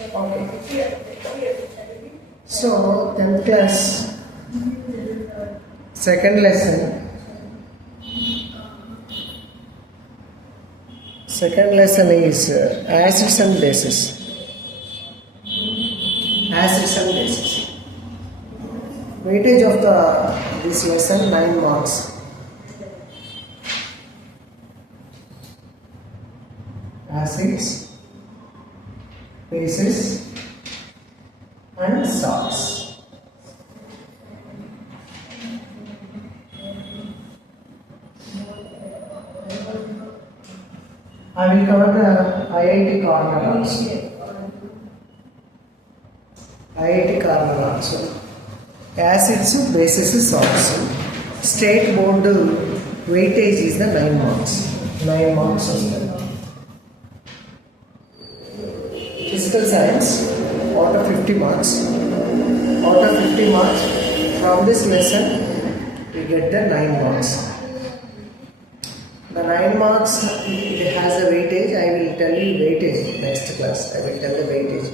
Okay. So 10th class, second lesson. Second lesson is acids and bases. Acids and bases. Weightage of this lesson 9 marks. Acids, bases, and salts. I will cover the IIT corner also. IIT corner also. Acids, bases, salts. State board weightage is the 9 marks. 9 marks of that. Physical science, out of 50 marks. Out of 50 marks, from this lesson, we get the 9 marks. The 9 marks, it has a weightage. I will tell you weightage next class. I will tell the weightage.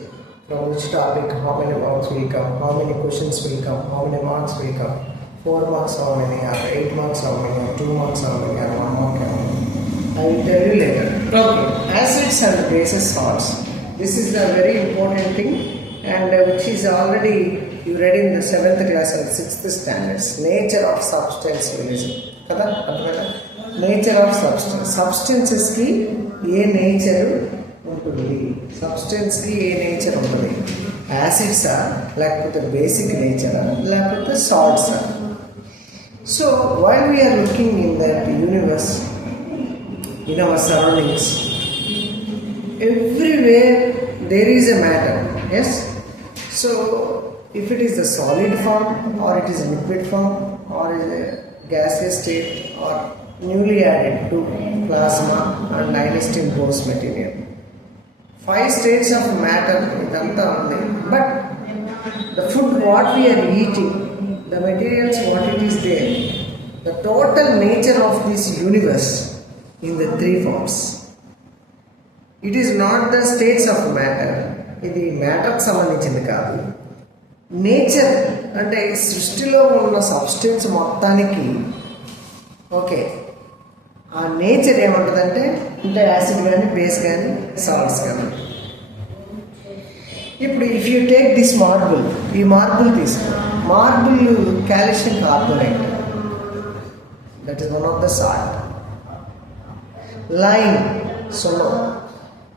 From which topic, how many marks will come, how many questions will come, how many marks will come. 4 marks how many, or 8 marks how many, or 2 marks how many, or 1 mark how many. I will tell you later. Okay. Acids and bases salts. This is a very important thing, and which is already you read in the 7th class and 6th standards. Nature of substance realism. Nature of substance. Substances ki ye nature ఉంటుంది. Substance ki ye nature ఉంటుంది. Acids లేకపోతే basic nature లేకపోతే salts. So while we are looking in that universe, in our surroundings, everywhere there is a matter. Yes. So if it is a solid form, or it is a liquid form, or is a gaseous state, or newly added to plasma and Einstein Bose material. 5 states of matter idantha undi. But the food what we are eating, the materials what it is there, the total nature of this universe in the 3 forms. It is not the states of matter. ఇది మ్యాటర్కి సంబంధించింది కాదు. Nature అంటే సృష్టిలో ఉన్న substance మొత్తానికి okay ఆ nature ఏమంటుందంటే అంటే యాసిడ్ కానీ బేస్ కానీ సాల్ట్స్ కానీ. ఇప్పుడు if you take this marble, ఈ మార్బుల్ తీసుకో. Marble calcium carbonate, that is one of the salt. Lime సున్నం,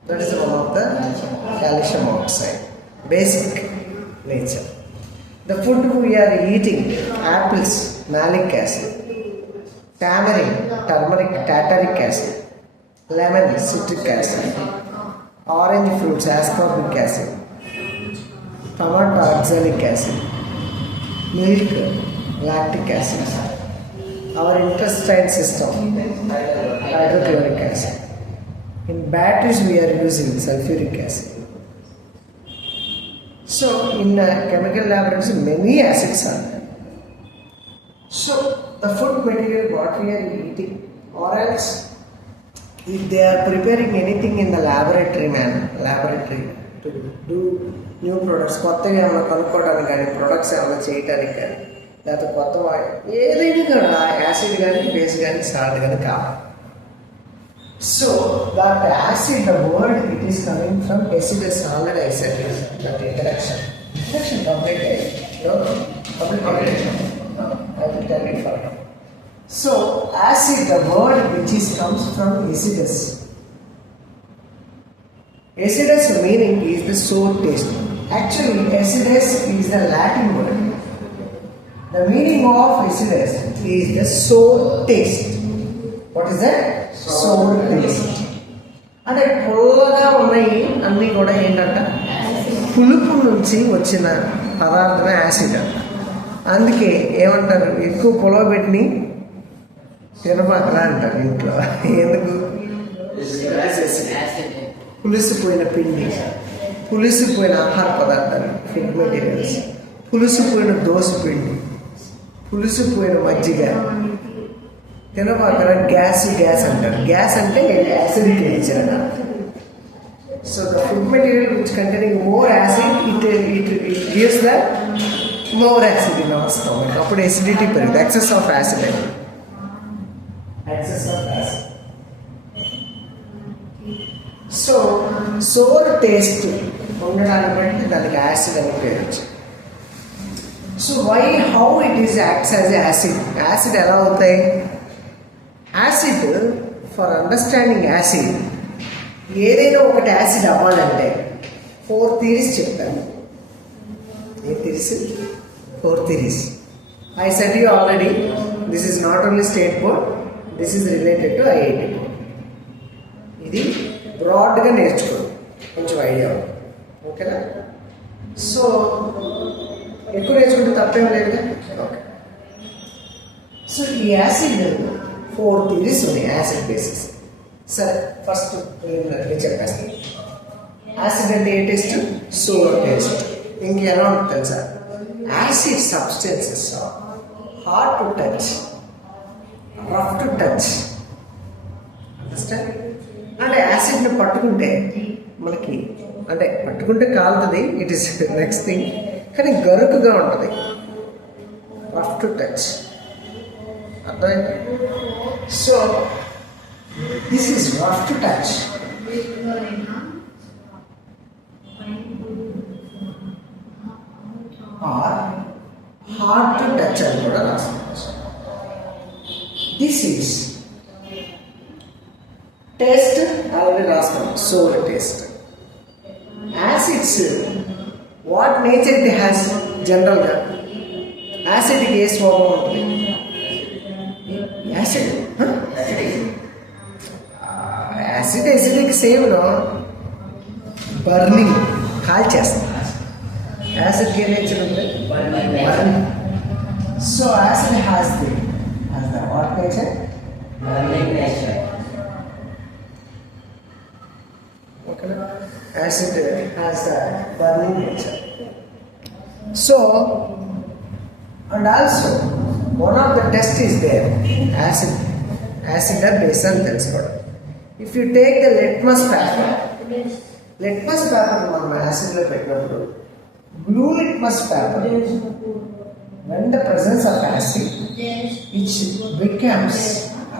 that is one of the calcium oxide. Basic nature. The food we are eating, apples, malic acid, tamarind, turmeric, tartaric acid, lemon, citric acid, orange fruits, ascorbic acid, tomato, oxalic acid, milk, lactic acid, our intestine system, hydrochloric acid. In batteries we are using sulfuric acid. So in chemical laboratories many acids are there. So the food material what we are eating, or else if they are preparing anything in the laboratory to do new products, కొత్తగా ఏమైనా కనుక్కోవడానికి కానీ products ఏమైనా చేయడానికి కానీ లేకపోతే కొత్త ఏదైనా కూడా యాసిడ్ కానీ బేస్ కానీ సాల్ట్ కానీ కావాలి. So that acid, the word it is coming from acidus. Already I said that interaction completed. No, completed. No, I will tell you further. So acid, the word which comes from acidus. Acidus meaning is the sour taste. Actually, acidus is the Latin word. The meaning of acidus is the sour taste. What is that? Sour taste. అంటే పుల్లగా ఉన్నాయి అన్నీ కూడా ఏంటంట పులుపు నుంచి వచ్చిన పదార్థమే acid అంట. అందుకే ఏమంటారు, ఎక్కువ పులవ పెట్టి తినబాకలా అంటారు ఇంట్లో. ఎందుకు? పులిసిపోయిన పిండి, పులిసిపోయిన ఆహార పదార్థాలు, ఫుడ్ మెటీరియల్స్, పులిసిపోయిన దోశ పిండి, పులిసిపోయిన మజ్జిగ తినబాకరా. గ్యాస్ అంటారు. గ్యాస్ అంటే యాసిడిక్ నేచర్ అన్నమాట. So the food material which containing more acid, it gives the more acid in our stomach. అప్పుడు acidity పెరుగుతుంది, excess of acid అండి, excess of acid. So sour taste ఉండడానికి బట్టి దానికి యాసిడ్ అని పేరు వచ్చింది. So how it is acts as acid. Acid ఎలా అవుతాయి? యాసిడ్, ఫర్ అండర్స్టాండింగ్ యాసిడ్, ఏదైనా ఒకటి యాసిడ్ అవ్వాలంటే 4 థియరీస్ చెప్తాను. ఏ theories? 4 theories. I said you already, this is not only state board, this is related to IIT. ఇది బ్రాడ్గా నేర్చుకోండి, కొంచెం ఐడియా ఓకేనా. సో ఎక్కువ నేర్చుకుంటే తప్పేం లేదు. ఓకే. సో ఈ యాసిడ్ 4 థియరీస్ ఉన్నాయి యాసిడ్ బేసిస్. సరే, ఫస్ట్ నేను చెప్పేస్తాను. యాసిడ్ అంటే ఏ టేస్ట్? Sour taste. ఇంకెలా ఉంటుంది తెలుసా? Acid substances hard to touch, rough to touch. Understand? అంటే యాసిడ్ని పట్టుకుంటే మనకి, అంటే పట్టుకుంటే కాలుతుంది, ఇట్ ఈస్ నెక్స్ట్ థింగ్, కానీ గరుకుగా ఉంటుంది, రఫ్ టు టచ్. అర్థమైంది? So this is rough to touch. Or hard to touch అని కూడా రాసుకోవచ్చు. దిస్ ఈస్ టేస్ట్, ఆల్రెడీ రాసుకోండి, sour taste. Acids what nature it has? జనరల్గా యాసిడ్కి ఏ స్వభావం ఉంటుంది? యాసిడ్ యాసిడిక్ సేమ్లో బర్నింగ్, కాల్ చేస్తుంది. యాసిడ్కి ఏ నేచర్ ఉంటుంది? Burning. So acid has the what nature? Burning nature. ఓకేనా? Acid has the burning nature. So and also one of the test is there, acid or base అని తెలుసుకోవడం. If you take the litmus paper మనం యాసిడ్లో పెట్టినప్పుడు, blue litmus paper, when the presence of acid, it becomes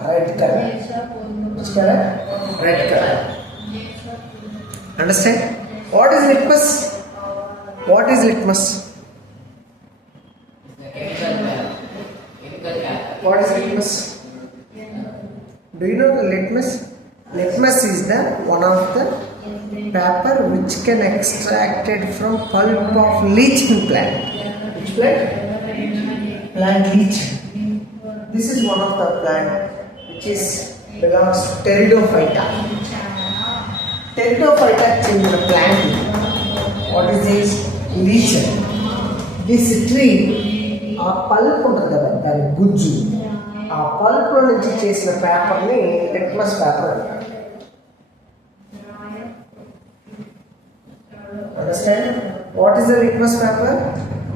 red color. Which color? Red color. Understand? What is litmus? What is litmus? What is litmus? Do you know the litmus? Litmus is the one of the paper which can extracted from pulp of leaching plant. Which plant? Plant leech. This is one of the plant which is belongs to Pteridophyta. Pteridophyta is the plant. What is this? Leech. This tree, ఆ pulp ఉంటుంది కదా, దాని గుజ్జు, ఆ పల్ప్లో నుంచి చేసిన పేపర్ని లిట్మస్ పేపర్ అంటారు. Understand? What is the litmus paper?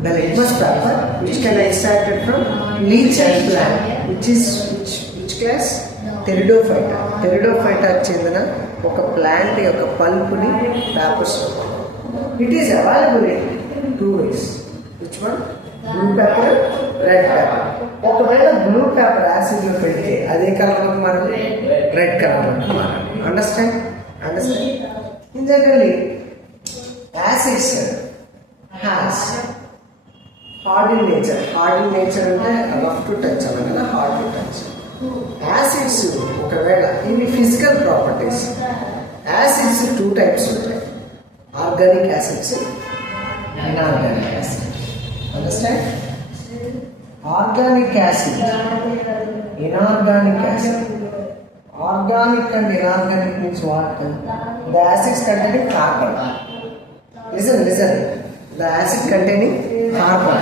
The litmus paper which can extracted from leech and plant, which class? Pteridophyta. టెరిడోఫైటాకి చెందిన ఒక ప్లాంట్ యొక్క పల్ప్ని papers. It is available in 2 ways. Which one? Blue paper, red paper. ఒకవేళ blue paper యాసిడ్లో పెడితే అదే కలర్లోకి మారాలి, రెడ్ కలర్లోకి మారాలి. Understand? In generally acids has hard in nature. Hard in nature అంటే రఫ్ టు టచ్ అన్న కదా, హార్డ్ టు టచ్. యాసిడ్స్ ఒకవేళ ఇవి ఫిజికల్ ప్రాపర్టీస్. యాసిడ్స్ 2 types ఉంటాయి, organic acids, inorganic acid. Understand? Organic acid, inorganic acid. Organic and inorganic means what? The acids containing carbon. Listen. The acid containing carbon.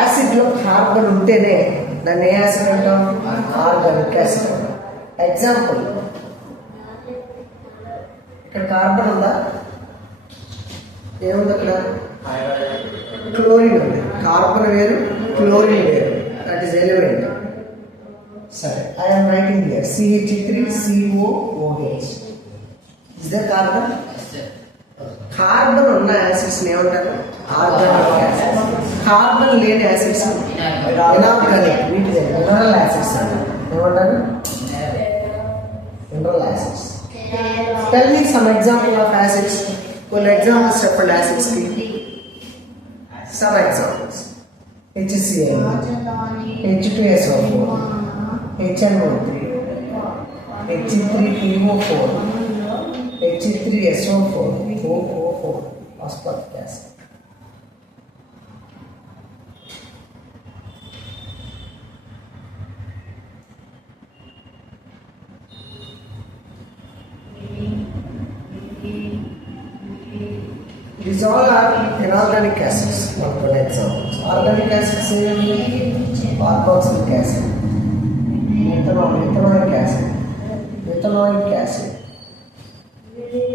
Acid lo carbon untene danni A acid antam? Organic acid. Example, ఇక్కడ carbon ఉందా? ఏముంది అక్కడ? Chlorine ఉంది. Carbon వేరు, chlorine వేరు, that is element. సరే, I'm writing here CH3COOH. Is the carbon? Carbon ఉన్న acids ఏమంటారు? Organic acids. కార్బన్ లేని యాసిడ్స్ ఇనార్గానిక్, వీటిని మినరల్ యాసిడ్స్ అంటారు. ఏమంటారు? Mineral acids. Tell me some example of acids. కొన్ని ఎగ్జాంపుల్స్ చెప్పండి యాసిడ్స్ కి. Some examples. HCl, H2SO4, HNO3, H3PO4, H3SO4, O4, phosphoric acid. These all are inorganic acids. One good example. Organic acids carboxylic acid, ethanoic acid, methanoic acid,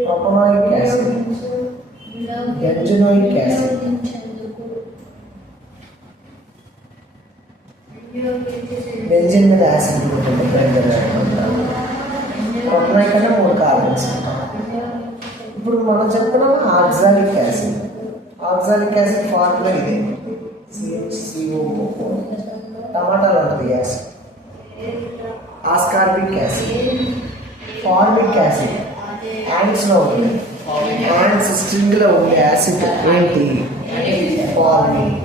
propanoic acid, benzenoic acid. Benzene with acid propanoic అంటే 3 carbons. ఇప్పుడు మనం చెప్పుకున్నాం oxalic acid. Oxalic acid formula ఇదే, CHCO4. టమాటాలో ఉంటుంది acid. Ascorbic acid, formic acid, యాంట్స్లో ఉంది. Ants స్ట్రింగ్లో ఉండే యాసిడ్ ఏంటి? Formic.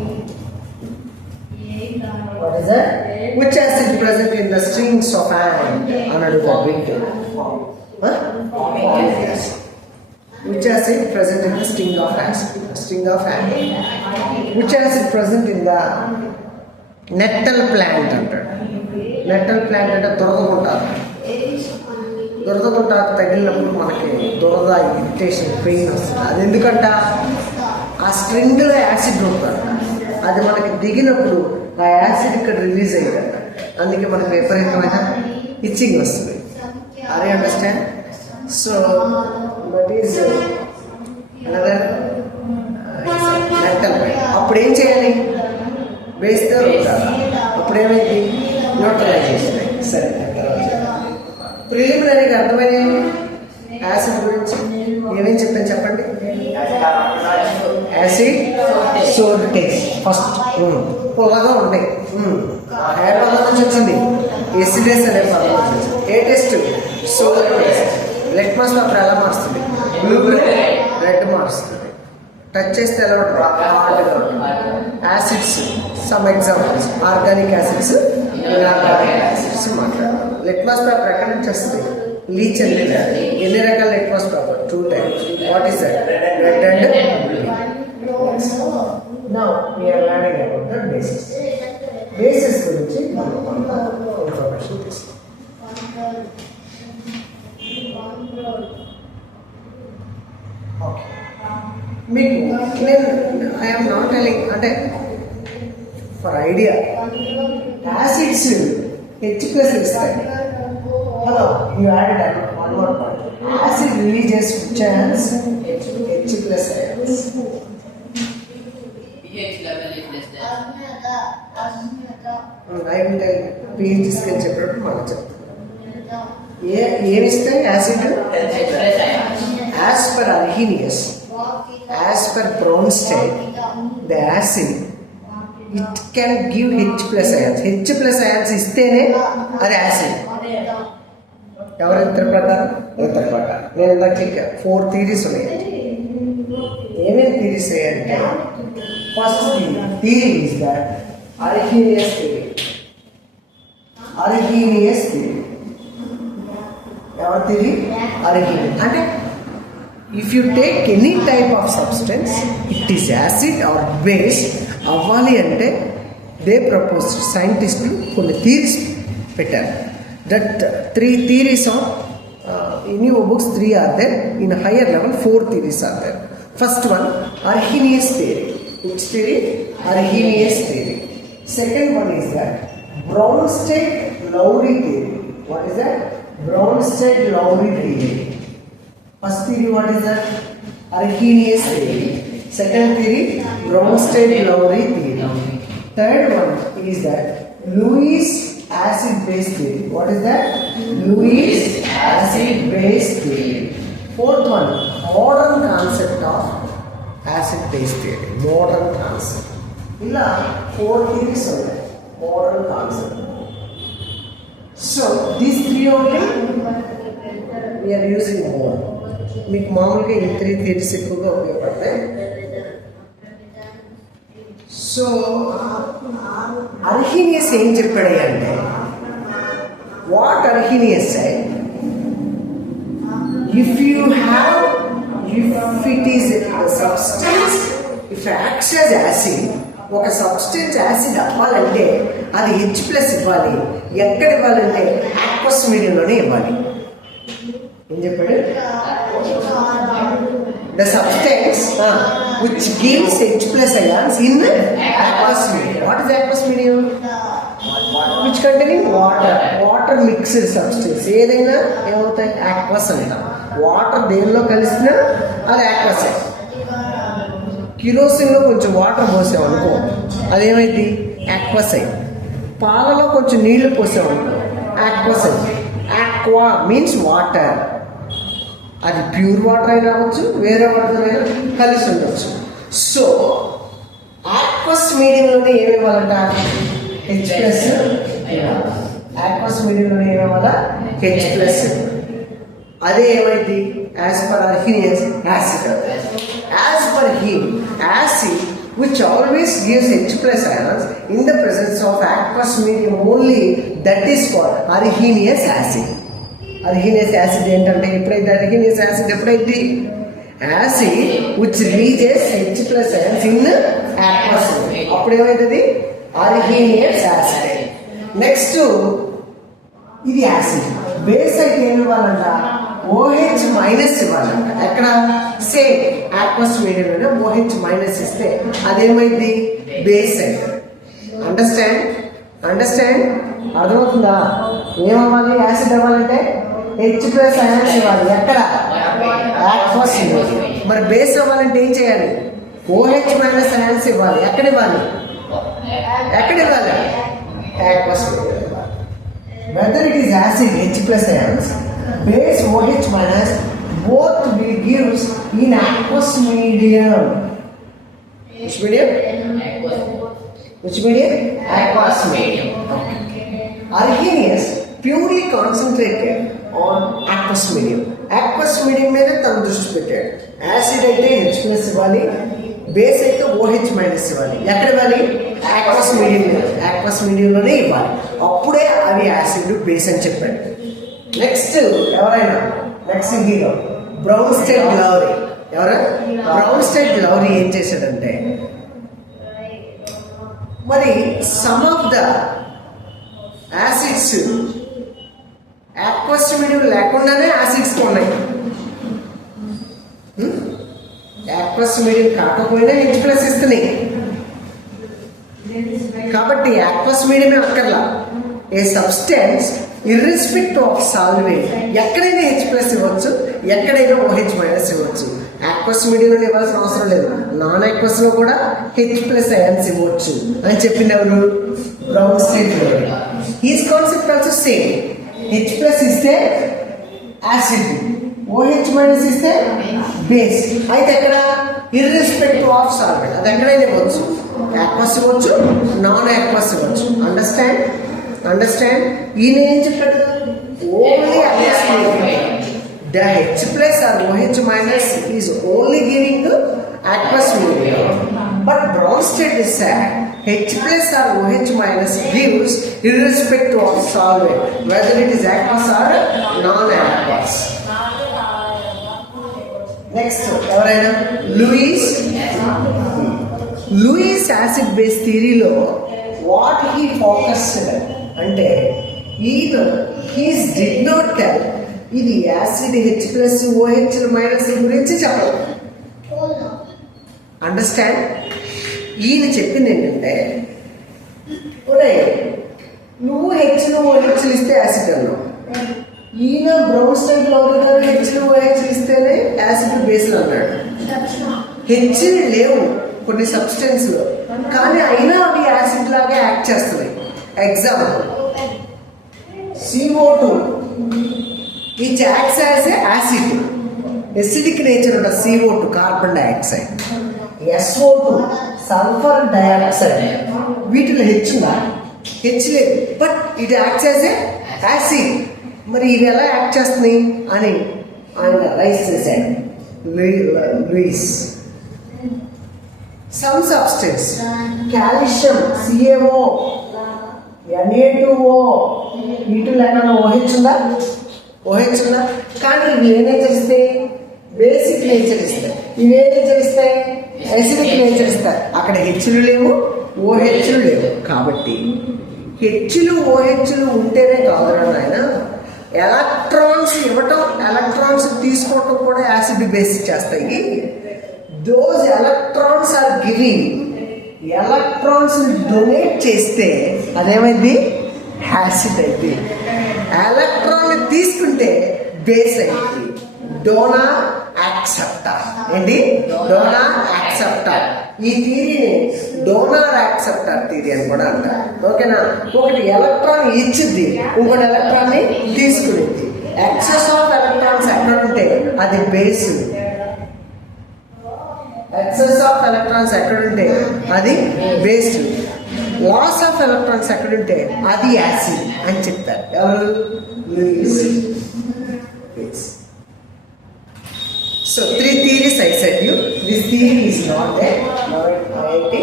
What is that? Which acid present in the strings of ant అని అడుగుతారు. Formic acid. Which acid present in the sting of ant? Which acid present in the nettle plant? Nettle plant అంటే దురదగుంట తగిలినప్పుడు మనకి దురద, irritation, pain వస్తుంది. అది ఎందుకంట? ఆ స్ట్రింగ్లో యాసిడ్ ఉంటుంది. అది మనకి దిగినప్పుడు ఆ యాసిడ్ ఇక్కడ రిలీజ్ అయ్యిందంట. అందుకే మనకి విపరీతమైన ఇచ్చింగ్ వస్తుంది. Are you understand? So that is another mental point. అప్పుడు ఏం చేయాలి? వేస్తే అప్పుడు ఏమైంది? న్యూట్రలైజేషన్. సరే, ప్రిలిమినరీగా అర్థమైనవి యాసిడ్ గురించి ఏమేమి చెప్పాను చెప్పండి. యాసిడ్ సోర్ టేస్ట్ ఫస్ట్ పొగగా ఉంటాయి. ఏ పదం నుంచి వచ్చింది? ఎసిడెస్ అనే పదం నుంచి వచ్చింది. ఏ test? Sour taste. Litmus paper ఎలా మారుస్తుంది? బ్లూ రెడ్ మారుస్తుంది. టచ్ చేస్తే ఎలా ఉంటుంది? హార్డ్గా ఉంటుంది. Acids some examples. Organic acids, inorganic acids మాట్లాడతాం. లిట్మస్ పేపర్ ఎక్కడి నుంచి వస్తుంది? లీచ్ అండ్ ఎన్ని రకాల litmus paper? 2 types. What is that? Red and blue. Now we are learning about the bases. Bases గురించి మనం ఇన్ఫర్మేషన్ తీసుకుందాం. ఓకే, మీకు నేను ఐఎమ్ నాట్ టెలింగ్ అంటే ఫర్ ఐడియా. యాసిడ్స్ H+ ఇస్తాయి. Hello, you added one more point. Acid releases which ions? H+ ions. pH level is less than. I will tell pH scale చెప్పినప్పుడు మనం చెప్తాం. ఏమిస్తాయి acid? As per Arrhenius, as per Bronsted, the acid it can give H+ ions. H+ ions ఇస్తేనే అది acid. ఎవరి ఇద్దరు ప్రకారం? ఇద్దరు ప్రకారం. నేను ఇందాక 4 థియరీస్ ఉన్నాయి. ఏమేమి థియరీస్ అంటే, first theory is that Arrhenius theory. Arrhenius theory ఎవరి థియరీ? Arrhenius. అంటే if you take any type of substance, it is acid or base అవ్వాలి అంటే దే ప్రపోజ్ సైంటిస్టులు కొన్ని థియరీస్ పెట్టారు. That 3 theories are in your books. 3 are there. In a higher level 4 theories are there. First one, Arrhenius theory. Which theory? Arrhenius theory. Second one is that Bronsted-Lowry theory. What is that? Bronsted-Lowry theory. First theory, what is that? Arrhenius theory. Second theory, Bronsted-Lowry theory. Third one is that Lewis acid base theory. What is that? Lewis acid base theory. Fourth one, modern concept of acid base theory. Modern concept. ఇలా 4 theories ఉన్నాయి. Modern concept. So these 3 only we are using more. మీకు మామూలుగా ఈ 3 theories ఎక్కువగా ఉపయోగపడతాయి. So Arrhenius ఏం చెప్పాడు అంటే, what Arrhenius said, if it is a substance, if it acts as acid, ఒక సబ్స్టెన్స్ యాసిడ్ అవ్వాలంటే అది H+ ఇవ్వాలి. ఎక్కడ ఇవ్వాలంటే ఆక్వస్ మీడియంలోనే ఇవ్వాలి. ఏం చెప్పాడు? The substance which gives H+ ions in aqueous medium. What is aqueous medium? Which containing water. Water mixed substance. ఏదైనా ఏమవుతాయి? aqueous అంటాం. వాటర్ దేనిలో కలిసినా అది aqueous. కిరోసిన్లో కొంచెం వాటర్ పోసామనుకో అదేమైంది? aqueous అయింది. పాలలో కొంచెం నీళ్లు పోసామనుకో aqueous అయింది. aqua means water. అది ప్యూర్ వాటర్ అయినా అవ్వచ్చు, వేరే వాటర్ అయినా కలిసి ఉండొచ్చు. సో ఆక్వస్ మీడియంలోనే ఏమివ్వాలంట? H+ ఆక్వస్ మీడియంలోనే ఏమివ్వాలా? H+. అదే ఏమైంది? As per Arrhenius acid. As per him acid which always gives H+ ions in the presence of aqueous medium only, that is called Arrhenius acid. Arrhenius acid ఏంటంటే, ఎప్పుడైతే Arrhenius acid ఎప్పుడైతే acid which releases H+ ions in aqueous medium, అప్పుడు ఏమవుతుంది? Arrhenius acid. Next ఇది acid. Base అయితే ఏమి ఇవ్వాలంట? OH- ఇవ్వాలంట. ఎక్కడ? Same aqueous medium OH- ఇస్తే అదేమైంది? బేస్ అయితే. అండర్స్టాండ్ అర్థమవుతుందా? ఏమవ్వాలి? యాసిడ్ అవ్వాలంటే H+ ions ఇవ్వాలి. ఎక్కడ? aqueous medium. మరి బేస్ అవ్వాలంటే ఏం చేయాలి? OH- ions ఇవ్వాలి. ఎక్కడ ఇవ్వాలి? aqueous medium. Whether it is acid H+ ions, base OH- both will gives in aqueous medium. Which medium? Aqueous medium. Arrhenius purely concentrated on aqueous medium. Aqueous medium మీద తన దృష్టి పెట్టాడు. యాసిడ్ అయితే H+ ఇవ్వాలి, base అయితే OH- ఇవ్వాలి. ఎక్కడ ఇవ్వాలి? aqueous మీడియంలోనే ఇవ్వాలి. అప్పుడే అవి యాసిడ్ బేస్ అని చెప్పాడు. నెక్స్ట్ ఎవరైనా హీరో బ్రౌన్స్టెడ్ లౌరీ. బ్రౌన్స్టెడ్ లౌరీ ఏం చేశాడంటే, మరి some of the acids aqueous medium లేకుండానే యాసిడ్స్ ఉన్నాయి. aqueous medium కాకపోయినా H+ ఇస్తున్నాయి. కాబట్టి aqueous medium అక్కర్లా. ఏ సబ్స్టెన్స్ ఇర్రెస్పెక్టివ్ ఆఫ్ సాల్వెంట్ ఎక్కడైనా H+ ఇవ్వచ్చు, ఎక్కడైనా OH- ఇవ్వచ్చు. aqueous మీడియంలో ఇవ్వాల్సిన అవసరం లేదు. నాన్ aqueous లో కూడా H+ ions ఇవ్వచ్చు అని చెప్పింది ఎవరు? Bronsted Lowry. His concept also same. H+ ఇస్తే యాసిడ్, OH- ఇస్తే బేస్. అయితే ఎక్కడ? Irrespective of solvent. అది ఎక్కడైనా ఇవ్వచ్చు. aqueous ఇవ్వచ్చు, నాన్ aqueous ఇవ్వచ్చు. అండర్స్టాండ్ ఈయన ఏం చెప్పాడు? Only aqueous medium. The H+ or OH- is only giving aqueous medium. But Bronsted said H+ or OH- gives irrespective of solvent, whether it is aqueous or non-aqueous. Next, ఎవరైనా Lewis acid base థియరీలో what he focused అంటే, ఈయన his did not tell ఇది acid H+ OH- గురించి చెప్పాలి. Understand? ఈయన చెప్పింది ఏంటంటే, ఒరే నువ్వు H ఇస్తే యాసిడ్ అన్నావు, ఈయన బ్రౌన్స్టెడ్ లౌరీ గారు H ఇస్తేనే యాసిడ్ బేస్లు అన్నాడు. H లేవు కొన్ని సబ్స్టెన్స్లో, కానీ అయినా అవి యాసిడ్ లాగా యాక్ట్ చేస్తున్నాయి. Example CO2 which acts as a acid, acidic nature ఉన్న CO2 carbon dioxide, SO2 sulphur dioxide, వీటిలో హెచ్ ఉందా? హెచ్ లేదు, but it acts as a acid. మరి ఇవి ఎలా యాక్ట్ చేస్తున్నాయి అని ఆయన రైస్ చేశాడు Lewis. Some substance calcium CaO, Na2O, వీటిలో ఎక్కడ OH ఉందా? OH ఉందా? కానీ ఇవి ఏ నేచర్ ఇస్తాయి? బేసిక్ నేచర్ ఇస్తాయి. ఇవి ఏ నేచర్ ఇస్తాయి? ఎసిడిక్ నేచర్ ఇస్తాయి. అక్కడ హెచ్లు లేవు, OHలు లేవు. కాబట్టి హెచ్లు OHలు ఉంటేనే కాదు ఆయన ఎలక్ట్రాన్స్ ఇవ్వటం, ఎలక్ట్రాన్స్ తీసుకోవటం కూడా యాసిడ్ బేస్ చేస్తాయి. Those electrons are giving, electrons donate చేస్తే అదేమైంది? యాసిడ్ అయింది. ఎలక్ట్రాన్ తీసుకుంటే బేస్ అయింది. Donor acceptor. ఏంటి? Donor acceptor. ఈ థియరీని డోనార్ యాక్సెప్టర్ థియరీ అని కూడా అంటారు. ఓకేనా? ఒకటి ఎలక్ట్రాన్ ఇచ్చింది, ఇంకోటి ఎలక్ట్రాన్ ని తీసుకునేది. ఎక్సెస్ ఆఫ్ ఎలక్ట్రాన్స్ ఎక్కడ ఉంటే అది బేస్. ఎక్సెస్ ఆఫ్ ఎలక్ట్రాన్స్ ఎక్కడుంటే అది బేస్. లాస్ ఆఫ్ ఎలక్ట్రాన్స్ ఎక్కడుంటే అది యాసిడ్ అని చెప్తారు. ఎవరు? Louis. So 3 theories I said you. This theory is not there. Now it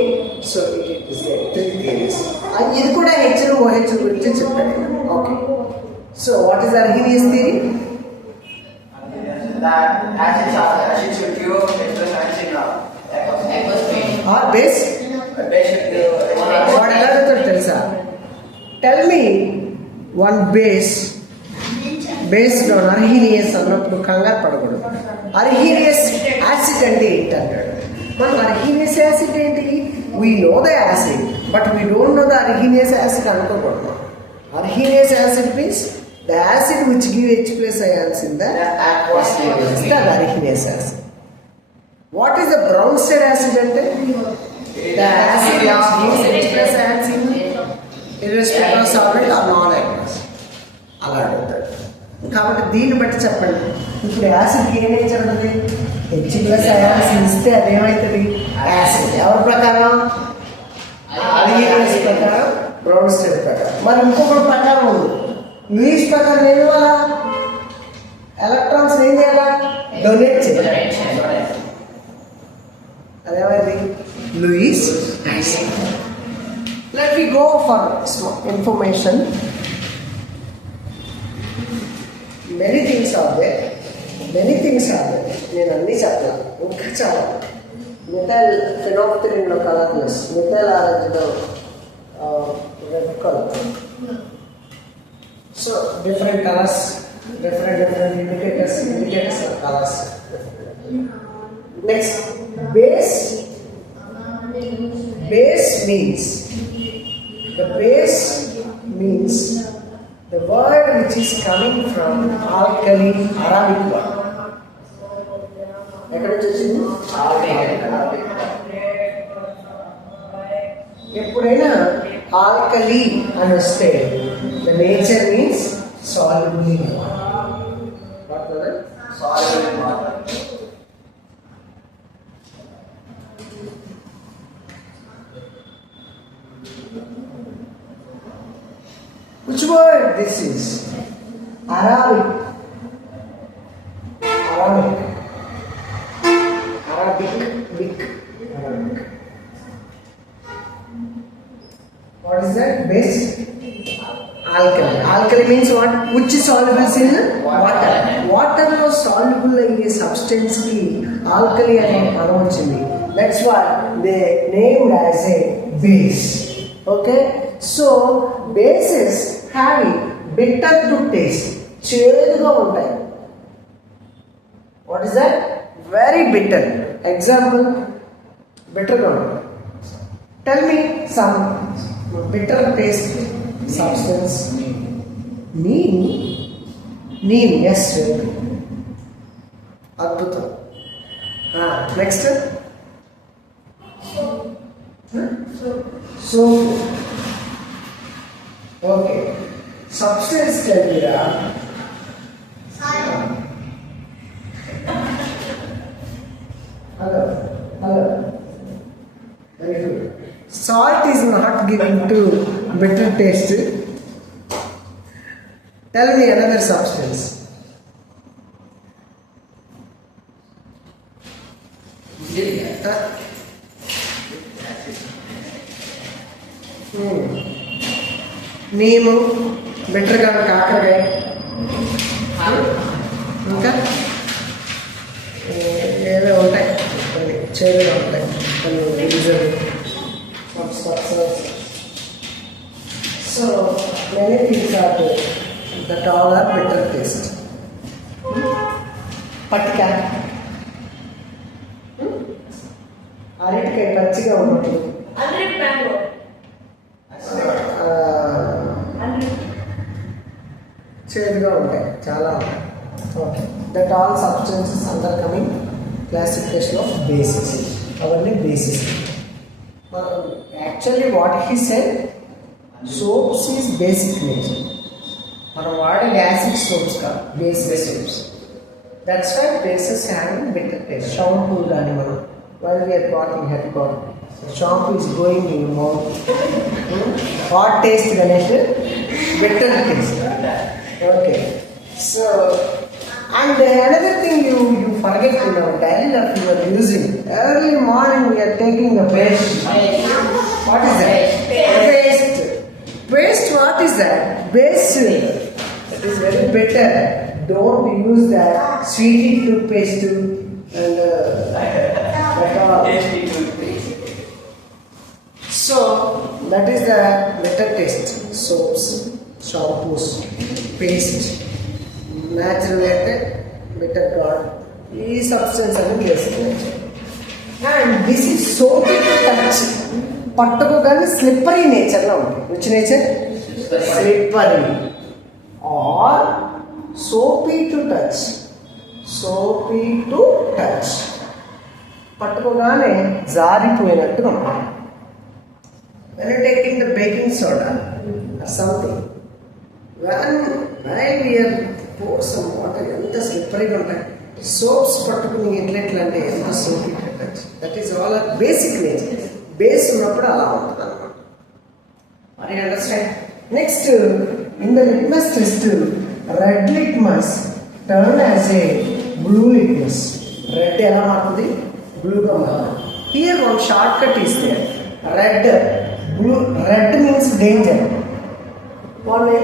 so it is there. 3 theories. ఇది కూడా హెచ్లు OH గురించి చెప్తాను. Okay. So what is Arrhenius theory? That acids should give expression Or base? Base should give. What else తెలుసా? Tell me one base. బేస్లో Arrhenius అన్నప్పుడు కంగారు పడకూడదు. Arrhenius acid అంటే ఏంటి అంటాడు. మనం అర్హీనియస్ యాసిడ్ ఏంటి? We know the acid but we don't know the Arrhenius acid అనుకోకూడదు. Arrhenius acid means the acid which give H+ ions in the aqueous state is the Arrhenius acid. What is the Bronsted acid అంటే? The acid which gives H+ ions in irrespective of solvent or non-aqueous. అలా అడుగుతాడు. కాబట్టి దీన్ని బట్టి చెప్పండి. ఇప్పుడు యాసిడ్కి ఏ nature ఉంటుంది? H+ ions ఇస్తే అదేమవుతుంది? యాసిడ్. ఎవరి ప్రకారం? అర్హీనియస్ ప్రకారం, బ్రౌన్స్టెడ్ ప్రకారం. మరి ఇంకొకటి ప్రకారం ఉంది. లూయిస్ ప్రకారం ఏం ఇవ్వాలా? ఎలక్ట్రాన్స్ ఏం చేయాలా? డొనేట్ చేయాలి. అదేమైంది? Lewis acid. Let we go for information. Many things are they. నేను అన్నీ చెప్పాను, ఇంకా చాలా. మిథైల్ ఫెనాక్థలిన్లో కలర్ ప్లస్ మిథైల్ ఆరెంజ్లో red colour. So different colours, different indicators of colours. Next base. Means the word which is coming from alkali, Arabic word. ఎక్కడ నుంచి వచ్చింది? Arabic. ఎప్పుడైనా ఆల్కలి అని వస్తే the nature means soluble in water. What was it? Soluble in water. Which word this is? Arabic. What is that? Base? Alkali. Alkali means what? Which is soluble in water. Water lo soluble ayye substance ki alkali ane padam vachindi. That's why they named as a base. Okay? So bases having bitter to taste. చేదుగా ఉంటాయి. What is that? Very bitter. Example, bitterగా ఉంటుంది. Tell me some bitter taste substance. Neem. Yes. అద్భుతం. Next. So okay. Substance tell me Hello. Very good. Salt is not given to bitter taste. Tell me another substance. నీము బెటర్గా కాకరకాయ ఇంకా ఏదో ఉంటాయి కొన్ని చేదుగా ఉంటాయి కొన్ని reason so many things are that all are better taste పట్టికాయ అరటికాయ పచ్చిగా ఉన్నట్టు చేదుగా ఉంటాయి చాలా ఉంటాయి okay that all substances under coming classification of bases అవన్నీ bases actually what he said soaps is basic nature మనం వాడే యాసిడ్ సోప్స్ కాదు basic soaps that's why bases having better taste shampoo కానీ మనం while we are bathing head but shampoo is going in mouth hot taste Ganesh better taste okay so and another thing you forget in our daily life you are using early morning we are taking the paste what is that paste what is that base it is very better don't use that sweetie toothpaste and Tasty toothpaste. so that is the better taste soaps shampoos paste natural అయితే better god ఈ substance అనేది వేస్తున్నాయి and this is soapy to touch పట్టుకోగానే slippery నేచర్లో ఉంటుంది which nature slippery are soapy to touch పట్టుకోగానే జారిపోయినట్టుగా ఉంటుంది when taking the baking soda or something when we are pour some water ఎంత స్లిప్పరీగా ఉంటాయి సోప్స్ పట్టుకుని ఎట్లా అంటే ఎంత soapy touch that is all are basic nature base ఉన్నప్పుడు అలా ఉంటుంది అనమాట మరి understand next in the litmus test red litmus turn as a blue litmus red ఎలా మారుతుంది బ్లూగా మారుతుంది here one short cut is there red means danger. One year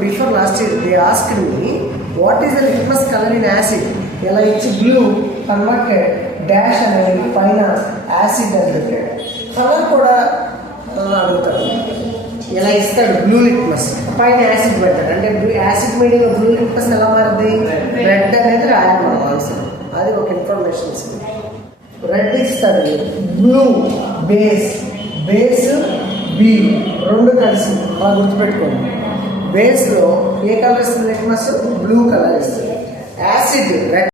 before last year they asked me what is the litmus color in acid. It's blue converted dash and pine acid and color kuda adutadu ela istadu blue litmus pine acid better ante acid meaning blue litmus ela maradi red anedi raali mana answer adi oka information istundi red istadu blue base B రెండు కలిసి బాగా గుర్తుపెట్టుకోండి బేస్లో ఏ colour ఇస్తుంది litmus blue colour ఇస్తుంది acid red